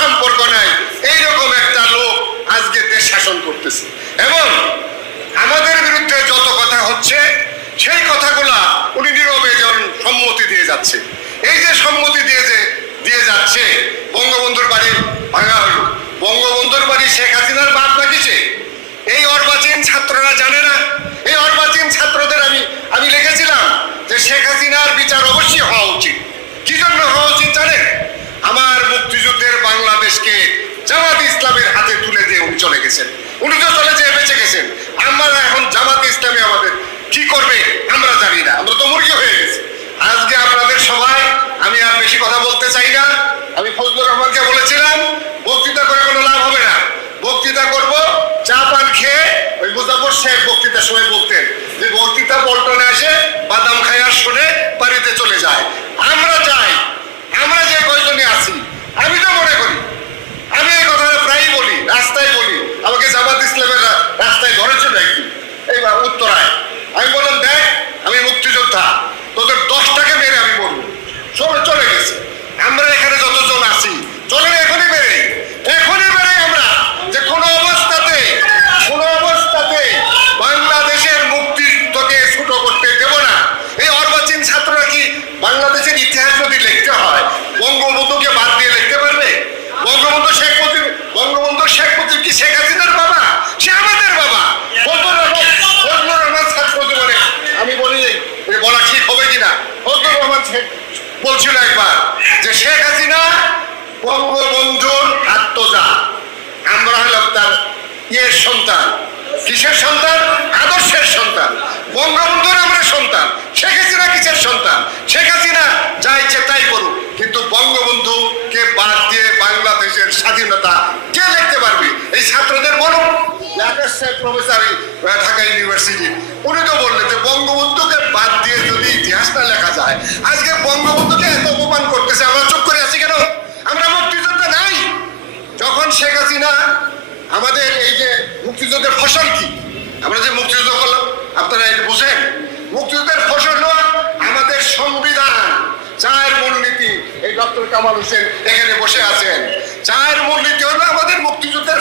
সম্পর্ক নাই। এইরকম একটা লোক আজকে দেশ শাসন করতেছে। এবং আমাদের বিরুদ্ধে যত কথা হচ্ছে, সেই কথাগুলা উনি নীরবে সম্মতি দিয়ে যাচ্ছে। এই যে সম্মতি দিয়ে যে, দিয়ে যাচ্ছে, বঙ্গবন্ধুর বাড়ি ভাঙা হলো। বঙ্গবন্ধুর বাড়ি শেখ হাসিনার বাপ নাকি এই অর্বাচীন ছাত্ররা জানে না। এই অর্বাচীন ছাত্রদের আমি আমি লিখেছিলাম যে শেখ হাসিনার বিচার অবশ্যই হওয়া উচিত। কি জন্য হওয়া উচিত জানে আমার মুক্তি বাংলাদেশকে জামাত ইসলামের হাতে তুলে দিয়ে উনি চলে গেছেন। উনি তো চলে যেয়ে বেঁচে গেছেন। আমরা এখন জামাত ইসলামী আমাদের কি করবে আমরা জানি না। আমরা তো মুরগি হয়ে গেছি। আজকে আপনাদের সবাই, আমি আর বেশি কথা বলতে চাই না। আমি ফজলুর রহমানকে বলেছিলাম, বক্তৃতা করে কোনো লাভ হবে না। বক্তৃতা করব, চা পান খেয়ে ওই মুজাফর সাহেব বক্তৃতার সময় বলতেন যে বক্তৃতা পল্টনে আসে বাদাম খায় আর শোনে বাড়িতে চলে যায় আমরা চাই আমরা যে কয়জনে আছি আমি তো মনে করি আমি এই কথাটা প্রায়ই বলি রাস্তায় বলি আমাকে জামাত ইসলামের রা- রাস্তায় ধরেছিল একদিন এই বা উত্তরায় আমি বললাম দেখ আমি মুক্তিযোদ্ধা তোদের দশটাকে মেরে আমি বলব সবাই চলে গেছে আমরা এখানে যতজন আছি চলেন এখনই মেরে এখনই মেরে আমরা যে কোনো অবস্থাতে কোনো অবস্থাতে বাংলাদেশের মুক্তিযুদ্ধকে ছোট করতে দেব না এই অর্বাচীন ছাত্ররা কি বাংলাদেশের ইতিহাস যদি লিখতে হয়, বঙ্গবন্ধুকে বাদ দিয়ে লিখতে পারবে? বঙ্গবন্ধু শেখ মুজিব বঙ্গবন্ধু শেখ মুজিব কি শেখ হাসিনার বাবা? সে আমাদের বাবা। আমি বলি বলা ঠিক হবে কিনা? ফজলুর রহমান বলছিল একবার যে শেখ হাসিনা বঙ্গবন্ধুর আত্মজা। আমরা হলাম তার ইয়ের সন্তান। কিসের সন্তান? আদর্শের সন্তান। বঙ্গবন্ধুর আমরা সন্তান। শেখ হাসিনা কিসের সন্তান শেখ হাসিনা যা ইচ্ছে তাই করুক কিন্তু বঙ্গবন্ধুকে বাদ দিয়ে বাংলাদেশের স্বাধীনতা কে লিখতে পারবে? এই ছাত্রদের প্রফেসর ঢাকা ইউনিভার্সিটি উনি তো বললেন যে বঙ্গবন্ধুকে বাদ দিয়ে যদি ইতিহাসটা লেখা যায়, আজকে বঙ্গবন্ধুকে এত অপমান করতেছে, আমরা চুপ করে আছি কেন? আমরা মুক্তিযোদ্ধা নাই। যখন শেখ হাসিনা, আমাদের এই যে মুক্তিযুদ্ধের ফসল কি? আমরা যে মুক্তিযুদ্ধ করলাম, আপনারা এটা বুঝেন মুক্তিযুদ্ধের ফসল হলো আমাদের সংবিধান চায়ের মূলনীতি এই ডক্টর কামাল হোসেন এখানে বসে আছেন। চায়ের কেউ হলো আমাদের মুক্তিযুদ্ধের